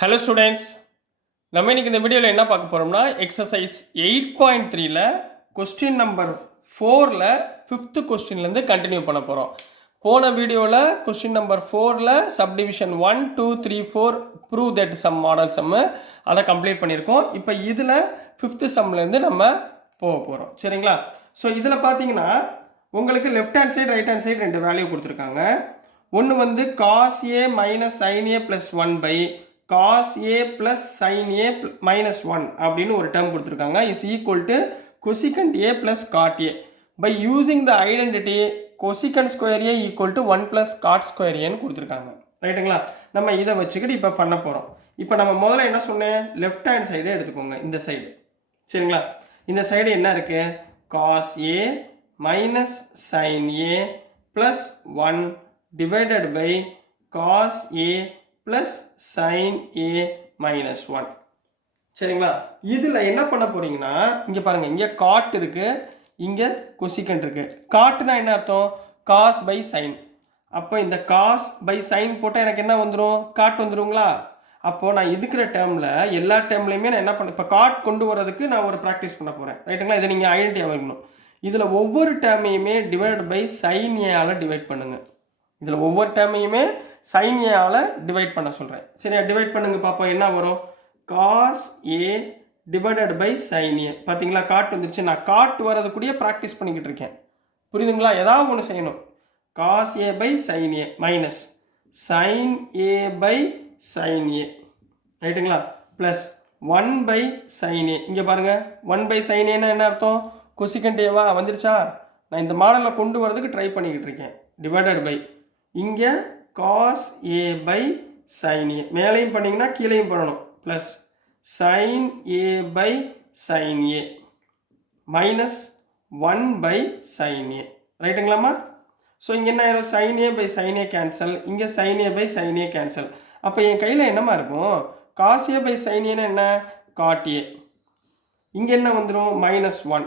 Hello students, நம்ம இன்னைக்கு இந்த வீடியோவில் என்ன பார்க்க போகிறோம்னா எக்ஸசைஸ் 8.3ல் கொஸ்டின் நம்பர் 4ல் 5th கொஸ்டின்லேருந்து கண்டினியூ பண்ண போகிறோம். போன வீடியோவில் கொஸ்டின் நம்பர் 4ல் subdivision 1, 2, 3, 4 prove that sum model சம்மு அதை கம்ப்ளீட் பண்ணியிருக்கோம். இப்போ இதில் 5th சம்லேருந்து நம்ம போக போகிறோம். சரிங்களா? ஸோ இதில் பார்த்தீங்கன்னா உங்களுக்கு left hand side right hand side ரெண்டு வேல்யூ கொடுத்துருக்காங்க. ஒன்று வந்து cos a minus sine a plus 1 by cos a plus sin a minus 1 அப்படின்னு ஒரு டேர்ம் கொடுத்துருக்காங்க is equal to cosecant a plus cot a. by using the identity cosecant square a equal to 1 plus cot square a ன்னு கொடுத்துருக்காங்க. ரைட்டுங்களா? நம்ம இதை வச்சுக்கிட்டு இப்போ பண்ண போகிறோம். இப்போ நம்ம முதல்ல என்ன சொன்னேன், லெஃப்ட் ஹேண்ட் சைடு எடுத்துக்கோங்க, இந்த சைடு. சரிங்களா? இந்த சைடு என்ன இருக்கு, cos a minus sin a plus 1 divided by cos a plus sin a minus 1. சரிங்களா? இதில் என்ன பண்ண போறீங்கன்னா, இங்கே பாருங்க, இங்கே காட் இருக்கு, இங்கே கொசிகண்ட் இருக்கு. காட்னா என்ன அர்த்தம், காஸ் பை சைன். அப்போ இந்த காஸ் பை சைன் போட்டால் எனக்கு என்ன வந்துடும், காட் வந்துடுங்களா? அப்போ நான் இருக்கிற டேர்மில் எல்லா டேர்ம்லையுமே நான் என்ன பண்ண, இப்போ காட் கொண்டு வரதுக்கு நான் ஒரு ப்ராக்டிஸ் பண்ண போகிறேன். ரைட்டுங்களா? இதை நீங்கள் ஐடென்டிட்டியாக வைக்கணும். இதில் ஒவ்வொரு டேர்மையுமே டிவைட் பை சைன் ஏயால் டிவைட் பண்ணுங்கள். இதில் ஒவ்வொரு டேர்மையுமே சைன் ஏயால் டிவைட் பண்ண சொல்கிறேன். சரியா? டிவைட் பண்ணுங்க பார்ப்போம் என்ன வரும். Cos A divided by sine A. பார்த்தீங்களா, காட் வந்துருச்சு. நான் காட் வரதுக்கூடிய ப்ராக்டிஸ் பண்ணிக்கிட்டு இருக்கேன். புரியுதுங்களா? ஏதாவது ஒன்று செய்யணும். Cos A by sine A minus sine A by sine A. ரைட்டுங்களா? Plus 1 by sine A. இங்கே பாருங்கள், 1 பை சைன் ஏன்னா என்ன அர்த்தம், கொசிகண்ட் ஏவா வந்துருச்சா? நான் இந்த மாடலில் கொண்டு வரதுக்கு ட்ரை பண்ணிக்கிட்டு இருக்கேன். டிவைடட் பை இங்கே cos a by sin a, மேலையும் பண்ணிங்கன்னா கீழையும் பண்ணணும், plus sin a by sin a minus 1 by sin a. ரைட்டுங்களாம்மா? ஸோ இங்கே என்ன ஆயிரும், sin a by sin a cancel, இங்கே sin a by sin a cancel. அப்போ என் கையில் என்னமா இருக்கும், cos a by sin a என்ன, cot a. இங்கே என்ன வந்துடும், மைனஸ் 1.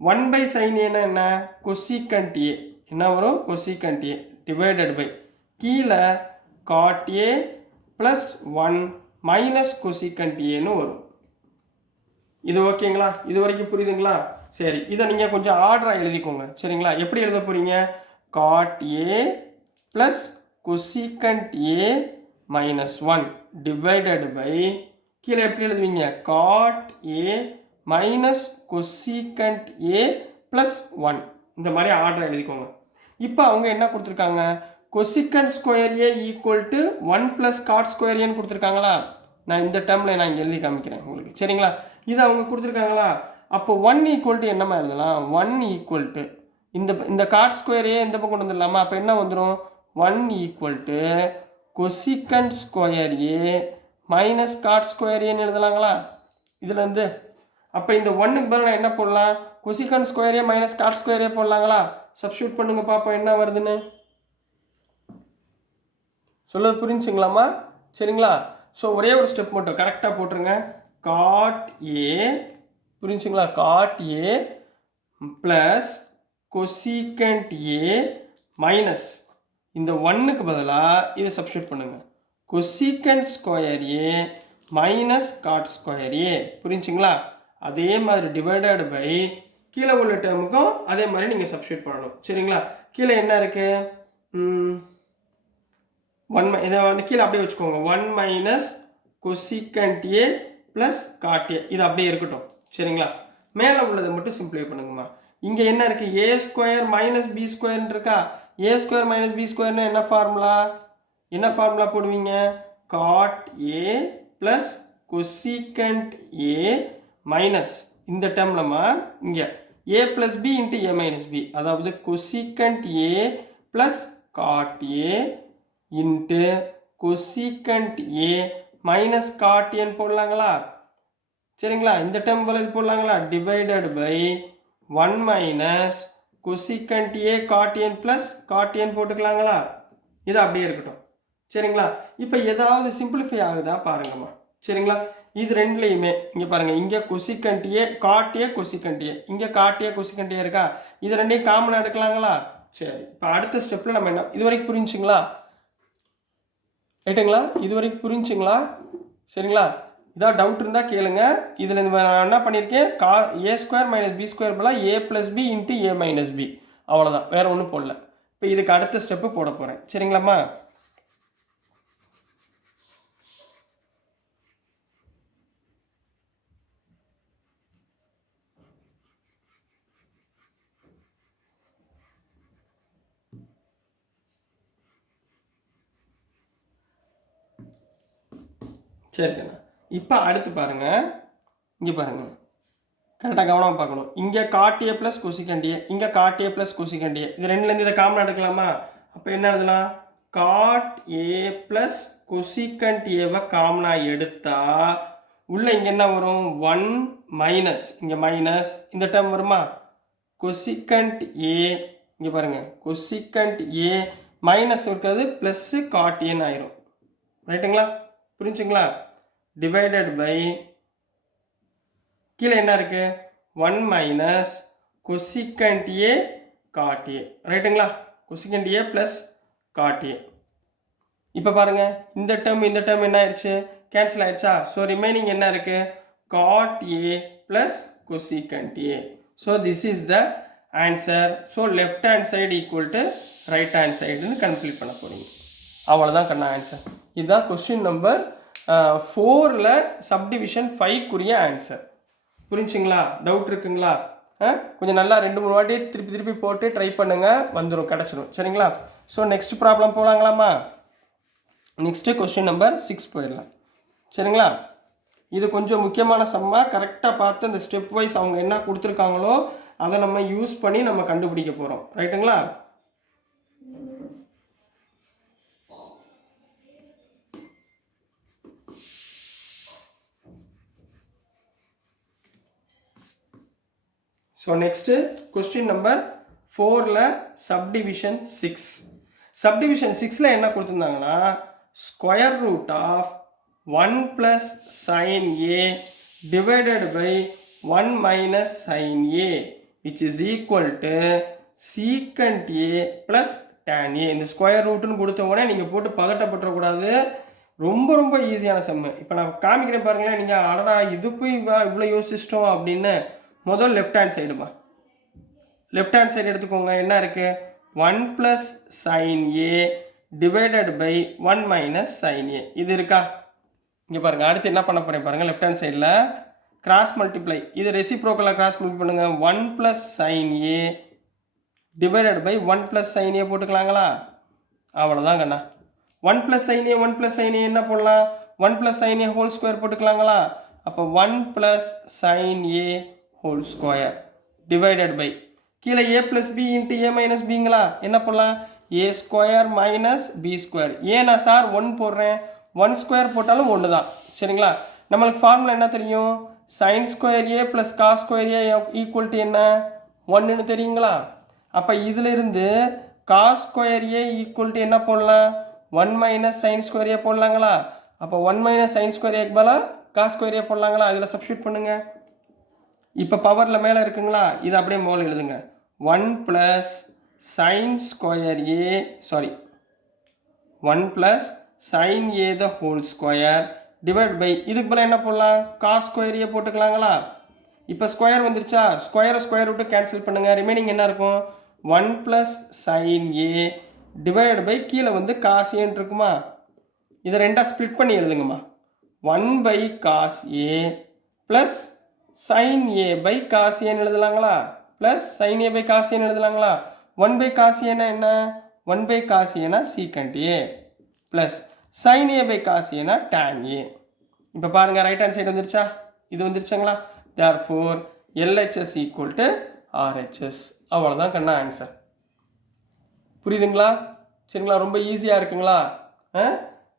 1 by sin a என்ன, cosecant a. என்ன வரும், cosecant a டிவைடட் பை கீழே cot a plus 1 minus cosecant aன்னு வரும். இது ஓகேங்களா? இது வரைக்கும் புரியுதுங்களா? சரி, இதை நீங்கள் கொஞ்சம் ஆர்டராக எழுதிக்கோங்க. சரிங்களா? எப்படி எழுத போகிறீங்க, cot a plus cosecant a minus 1 divided by கீழே எப்படி எழுதுவீங்க, cot a minus cosecant a plus 1. இந்த மாதிரி ஆர்டராக எழுதிக்கோங்க. இப்போ அவங்க என்ன கொடுத்துருக்காங்க, cosecant square a equal to 1 plus cot square ஏன்னு கொடுத்துருக்காங்களா? நான் இந்த டேர்மில் நான் இங்கே எழுதி காமிக்கிறேன் உங்களுக்கு. சரிங்களா? இது அவங்க கொடுத்துருக்காங்களா? அப்போ 1 ஈக்குவல் டு என்னமா எழுதலாம், 1 ஈக்குவல் டு இந்த காட் ஸ்கொயர் ஏ இந்த பக்கம் கொண்டு வந்துடலாமா? அப்போ என்ன வந்துடும், 1 equal to cosecant square A minus God square ஏன்னு எழுதலாங்களா இதுலேருந்து? அப்போ இந்த 1க்கு பதில் நான் என்ன போடலாம், cosecant square A minus God square a போடலாங்களா? Substitute பண்ணுங்க பார்ப்போம் என்ன வருதுன்னு. சொல்லுறது புரிஞ்சுங்களாமா? சரிங்களா? ஸோ ஒரே ஒரு ஸ்டெப் மட்டும் கரெக்டாக போட்டுருங்க. காட் ஏ, புரிஞ்சுங்களா, God A plus cosecant A minus இந்த 1க்கு பதிலாக இதை சப்ஸ்டியூட் பண்ணுங்க, கொசிகண்ட் ஸ்கொயர் ஏ மைனஸ் காட் ஸ்கொயர் ஏ. புரிஞ்சுங்களா? அதே மாதிரி டிவைடட் பை கீழே உள்ள டேர்முக்கும் அதே மாதிரி நீங்கள் சப்ஸ்டியூட் பண்ணணும். சரிங்களா? கீழே என்ன இருக்குது, 1 இதை வந்து கீழே அப்படியே வச்சுக்கோங்க, 1 மைனஸ் கொசிகண்ட் ஏ ப்ளஸ் காட் ஏ. இது அப்படியே இருக்கட்டும். சரிங்களா? மேலே உள்ளதை மட்டும் சிம்பிளை பண்ணுங்கம்மா. இங்கே என்ன இருக்குது, ஏ ஸ்கொயர் மைனஸ் பி ஸ்கொயர்னு இருக்கா? ஏ ஸ்கொயர் மைனஸ் பி ஸ்கொயர்னு என்ன ஃபார்முலா போடுவீங்க, God A plus cosecant A minus இந்த டேர்ம்லமா இங்கே a plus b into a minus b, அதாவது cosecant a plus cot a into cosecant a minus cot a போடலாங்களா? சரிங்களா? இந்த டேர்ம் போல இது போடலாங்களா? Divided by 1 minus cosecant a cot a plus cot a போட்டுக்கலாங்களா? இது அப்படியே இருக்கட்டும். சரிங்களா? இப்போ ஏதாவது சிம்பிளிஃபை ஆகுதா பாருங்கம்மா. சரிங்களா? இது ரெண்டுலையுமே இங்கே பாருங்கள், இங்கே கொசிகண்ட் ஏ காட் ஏ கொசிகண்ட் ஏ, இங்கே காட் ஏ கொசிகண்ட் ஏ இருக்கா? இது ரெண்டையும் காமனாக எடுக்கலாங்களா? சரி, இப்போ அடுத்த ஸ்டெப்பில் நம்ம என்ன, இது வரைக்கும் புரிஞ்சுங்களா? ரைட்டுங்களா? இது வரைக்கும் புரிஞ்சுங்களா? சரிங்களா? இதான் டவுட் இருந்தால் கேளுங்க. இதில் நான் என்ன பண்ணியிருக்கேன், a square minus b square பதிலாக a plus b into a minus b, அவ்வளோதான், வேறு ஒன்றும் போடல. இப்போ இதுக்கு அடுத்த ஸ்டெப்பு போட போகிறேன். சரிங்களாம்மா? சரிங்கண்ணா. இப்போ அடுத்து பாருங்கள், இங்கே பாருங்கள், கரெக்டாக கவனமாக பார்க்கணும். இங்கே காட்டிய ப்ளஸ் கொசிகண்டியே, இங்கே காட்டிய ப்ளஸ் கொசிகண்டியே, இது ரெண்டுலேருந்து இதை காமனாக எடுக்கலாமா? அப்போ என்ன எழுதலாம், காட் ஏ ப்ளஸ் கொசிகண்ட் ஏவை காமனாக எடுத்தால் உள்ளே இங்கே என்ன வரும், 1 மைனஸ், இங்கே மைனஸ், இந்த டேர்ம் வருமா, கொசிகண்ட் ஏ, இங்கே பாருங்கள் கொசிகண்ட் ஏ மைனஸ் இருக்கிறது ப்ளஸ்ஸு காட் ஏன்னு ஆயிரும். ரைட்டுங்களா? புரிஞ்சுங்களா? டிவைடட் பை கீழே என்ன இருக்கு, 1 மைனஸ் கொசிகண்ட் ஏ காட் ஏ. ரைட்டுங்களா? கொசிகண்ட் ஏ ப்ளஸ் காட் ஏ. இப்போ பாருங்க, இந்த டேர்ம் என்ன ஆயிடுச்சு, கேன்சல் ஆயிடுச்சா? ஸோ ரிமைனிங் என்ன இருக்கு, cot A plus cosecant A. So this is the answer. So left hand side equal to right hand சைடுன்னு கம்ப்ளீட் பண்ண போறீங்க. அவ்வளோதான் கண்ணா ஆன்சர். இதுதான் கொஸ்டின் நம்பர் 4ல் சப்டிவிஷன் 5க்குரிய ஆன்சர். புரிஞ்சுங்களா? டவுட் இருக்குங்களா? கொஞ்சம் நல்லா 2-3 வாட்டி திருப்பி போட்டு ட்ரை பண்ணுங்க, வந்துடும், கிடச்சிடும். சரிங்களா? ஸோ நெக்ஸ்ட் ப்ராப்ளம் போகலாங்களாமா? நெக்ஸ்ட்டு கொஸ்டின் நம்பர் 6 போயிடலாம். சரிங்களா? இது கொஞ்சம் முக்கியமான சம்மா, கரெக்டாக பார்த்து அந்த ஸ்டெப் வைஸ் அவங்க என்ன கொடுத்துருக்காங்களோ அதை நம்ம யூஸ் பண்ணி நம்ம கண்டுபிடிக்க போகிறோம். ரைட்டுங்களா? ஸோ நெக்ஸ்ட்டு கொஸ்டின் நம்பர் 4ல் சப்டிவிஷன் 6. சப்டிவிஷன் 6ல் என்ன கொடுத்துருந்தாங்கன்னா, square root of 1 plus sine A divided by 1 minus sine A which is equal to secant A plus tan A. இந்த ஸ்கொயர் ரூட்டுன்னு கொடுத்த உடனே நீங்கள் போட்டு பதட்டப்பட்டுறக்கூடாது. ரொம்ப ஈஸியான சம்மு. இப்போ நான் காமிக்கிறேன் பாருங்களேன், நீங்கள் அடடா இது போய் இவ்வளோ யோசிச்சிட்டோம் அப்படின்னு. முதல் லெஃப்ட் ஹேண்ட் சைடுமா, லெஃப்ட் ஹேண்ட் சைடு எடுத்துக்கோங்க. என்ன இருக்குது, 1 plus sine A divided by 1 minus sine A. இது இருக்கா? இங்கே பாருங்கள், அடுத்து என்ன பண்ண போகிறேன் பாருங்கள், லெஃப்ட் ஹேண்ட் சைடில் கிராஸ் மல்டிப்ளை, இது ரெசிப்ரோக்கலாக கிராஸ் மல்டிப்ளை பண்ணுங்கள். 1 plus sine A divided by 1 plus sine A போட்டுக்கலாங்களா? அவ்வளோதான் கண்ணா. 1 plus sine A 1 plus sine A என்ன போடலாம், 1 ப்ளஸ் சைன் ஏ ஹோல் ஸ்கொயர் போட்டுக்கலாங்களா? அப்போ 1 plus sine A whole square divided by கீழே a plus b into a minus பிங்களா, என்ன போடலாம், a square minus b square. ஏன்னா சார் 1 போடுறேன், 1 ஸ்கொயர் போட்டாலும் 1 தான். சரிங்களா? நம்மளுக்கு ஃபார்முலா என்ன தெரியும், sine square a plus cos square a equal to என்ன, 1ன்னு தெரியுங்களா? அப்போ இதிலிருந்து cos square a equal to என்ன போடலாம், 1 மைனஸ் சைன் ஸ்கொயர் ஏ போடலாங்களா? அப்போ 1 மைனஸ் சைன் ஸ்கொயர் ஏக்கு பதிலாக காஸ் ஸ்கொயர் ஏ போடலாங்களா? இதில் சப்ஸ்டியூட் பண்ணுங்க. இப்போ பவரில் மேலே இருக்குங்களா, இது அப்படியே மோல் எழுதுங்க. 1 plus sine square a, sorry 1 plus sine a the whole square divide by இதுக்கு பதிலாக என்ன போடலாம், காஸ் ஸ்கொயர் ஏ போட்டுக்கலாங்களா? இப்போ ஸ்கொயர் வந்துருச்சா, ஸ்கொயர் விட்டு கேன்சல் பண்ணுங்கள். ரிமைனிங் என்ன இருக்கும், 1 plus sine A divide by கீழே வந்து காஸ் ஏன்னு இருக்குமா? இதை ரெண்டாக ஸ்ப்ளிட் பண்ணி எழுதுங்கம்மா. 1 by cos A plus sine A by cos ஏன்னு எழுதலாங்களா? Plus sine A by cos ஏன்னு எழுதலாங்களா? 1 பை காஸ் ஏன்னா என்ன, 1 பை காஸ் ஏனா secant A plus sine A by cos ஏனா டேன் ஏ. இப்போ பாருங்கள், ரைட் ஹேண்ட் சைடு வந்துருச்சா, இது வந்துருச்சுங்களா? Therefore LHS equal to RHS. அவ்வளோதான் கண்ணா ஆன்சர். புரியுதுங்களா? சரிங்களா? ரொம்ப ஈஸியாக இருக்குங்களா?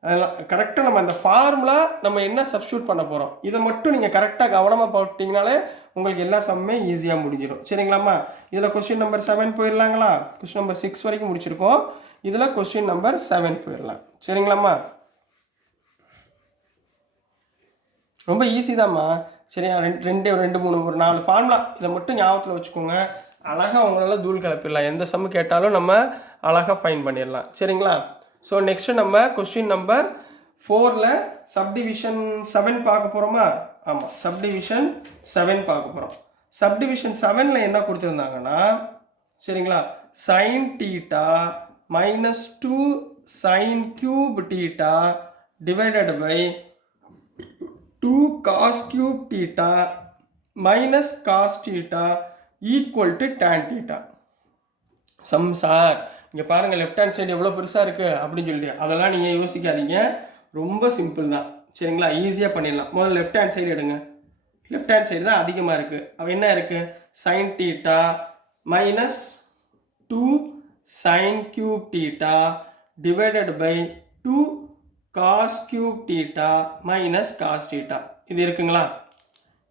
அதெல்லாம் கரெக்டாக நம்ம அந்த ஃபார்முலா நம்ம என்ன சப்ஸ்டியூட் பண்ண போகிறோம் இதை மட்டும் நீங்கள் கரெக்டாக கவனமாக போட்டிங்கனாலே உங்களுக்கு எல்லா சம்மே ஈஸியாக முடிஞ்சிடும். சரிங்களாம்மா? இதில் கொஸ்டின் நம்பர் 7 போயிடலாங்களா? கொஸ்டின் நம்பர் 6 வரைக்கும் முடிச்சிருக்கோம். இதில் கொஸ்டின் நம்பர் 7 போயிடலாம். சரிங்களாம்மா? ரொம்ப ஈஸி தான்மா. சரியா? 2 3 ஒரு 4 ஃபார்முலா இதை மட்டும் ஞாபகத்தில் வச்சுக்கோங்க. அழகாக உங்களால் தூள் கலப்பிடலாம். எந்த சம்மு கேட்டாலும் நம்ம அழகாக ஃபைன் பண்ணிடலாம். சரிங்களா? ஸோ நெக்ஸ்ட்டு நம்ம கொஸ்டின் நம்பர் 4ல் சப்டிவிஷன் 7 பார்க்க போகிறோமா? ஆமாம், சப்டிவிஷன் 7 பார்க்க போகிறோம். சப்டிவிஷன் 7ல் என்ன கொடுத்துருந்தாங்கன்னா, சரிங்களா, sin θ minus 2 sin cube θ divided by 2 cos cube θ minus cos θ equal to tan θ. Sir இங்கே பாருங்கள், லெஃப்ட் ஹேண்ட் சைடு எவ்வளோ பெருசாக இருக்குது அப்படின்னு சொல்லிட்டு அதெல்லாம் நீங்கள் யோசிக்காதீங்க. ரொம்ப சிம்பிள் தான், சரிங்களா, ஈஸியாக பண்ணிடலாம். முதல்ல லெஃப்ட் ஹேண்ட் சைடு எடுங்க. லெஃப்ட் ஹேண்ட் சைடு தான் அதிகமாக இருக்குது. அவள் என்ன இருக்குது? sin θ minus 2 sin cube θ divided by 2 cos cube θ minus cos θ. இது இருக்குங்களா?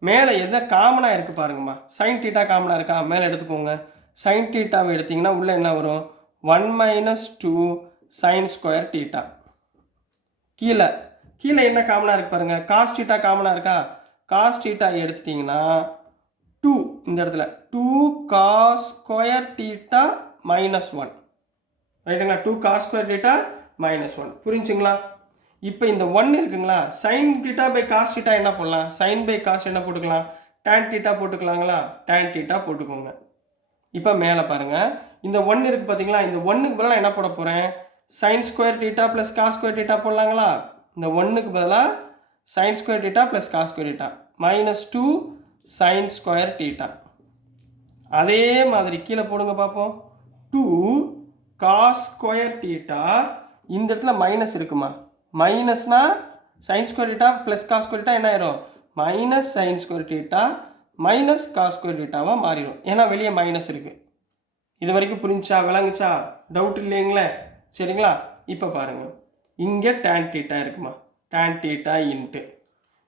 மேலே எதை காமனாக இருக்குது பாருங்கம்மா. sin θ காமனாக இருக்கா? மேலே எடுத்துக்கோங்க. sin θவை எடுத்திங்கன்னா உள்ளே என்ன வரும்? 1 மைனஸ் 2 sin ஸ்கொயர் θ. கீழே என்ன காமனாக இருக்குது பாருங்கள்? cos θ காமனாக இருக்கா? cos θ எடுத்துட்டிங்கன்னா 2 இந்த இடத்துல 2 cos ஸ்கொயர் θ மைனஸ் 1. ரைட்டுங்களா? 2 cos ஸ்கொயர் θ மைனஸ் 1. புரிஞ்சுங்களா? இப்போ இந்த 1 இருக்குங்களா? sin θ பை cos θ என்ன போடலாம்? sin பை cos என்ன போட்டுக்கலாம்? tan θ போட்டுக்கலாங்களா? tan θ போட்டுக்கோங்க. இப்போ மேலே பாருங்கள், இந்த 1 இருக்குது பார்த்தீங்களா? இந்த 1க்கு பதிலாக என்ன போட போகிறேன்? sin square θ plus cos square θ போடலாங்களா? இந்த 1க்கு பதிலாக sin square θ plus cos square θ minus 2 sin square θ. அதே மாதிரி கீழே போடுங்க பார்ப்போம். 2 cos ஸ்கொயர் θ. இந்த இடத்துல மைனஸ் இருக்குமா? மைனஸ்னா sin square θ plus cos square θ என்ன ஆயிரும்? Minus sin square θ minus cos square θவாக மாறிடும். ஏன்னா வெளியே மைனஸ் இருக்குது. இது வரைக்கும் புரிஞ்சா, விளங்குச்சா? டவுட் இல்லைங்களே? சரிங்களா? இப்போ பாருங்கள், இங்கே tan θ இருக்குமா? tan θ இன்ட்டு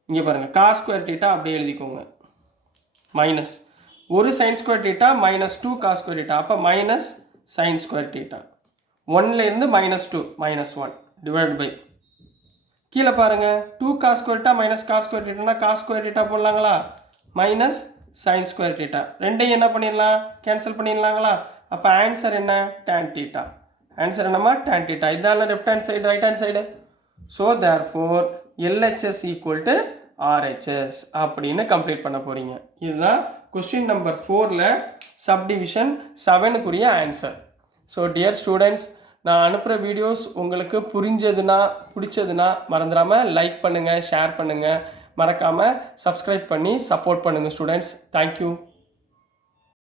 இங்கே பாருங்கள் cos ஸ்கொயர் θ அப்படியே எழுதிக்கோங்க. மைனஸ் ஒரு sin square θ minus 2 cos square θ. அப்போ மைனஸ் sin ஸ்கொயர் θ. 1லேருந்து மைனஸ் 2 மைனஸ் 1 டிவைட் பை கீழே பாருங்கள் 2 cos square θ minus cos square θனா cos ஸ்கொயர் θ போடலாங்களா? Minus sin square θ. ரெண்டையும் என்ன பண்ணிடலாம்? கேன்சல் பண்ணிடலாங்களா? அப்போ ஆன்சர் என்ன? tan θ. ஆன்சர் என்னம்மா? tan θ. இதான left hand side, right hand side. So therefore LHS equal to RHS அப்படின்னு கம்ப்ளீட் பண்ண போகிறீங்க. இதுதான் கொஸ்டின் நம்பர் 4ல் சப்டிவிஷன் 7க்குரிய ஆன்சர். ஸோ டியர் ஸ்டூடெண்ட்ஸ், நான் அனுப்புகிற வீடியோஸ் உங்களுக்கு புரிஞ்சதுன்னா, பிடிச்சதுன்னா மறந்துடாமல் லைக் பண்ணுங்கள், ஷேர் பண்ணுங்கள், மறக்காமல் சப்ஸ்கிரைப் பண்ணி சப்போர்ட் பண்ணுங்கள் ஸ்டூடெண்ட்ஸ். தேங்க்யூ.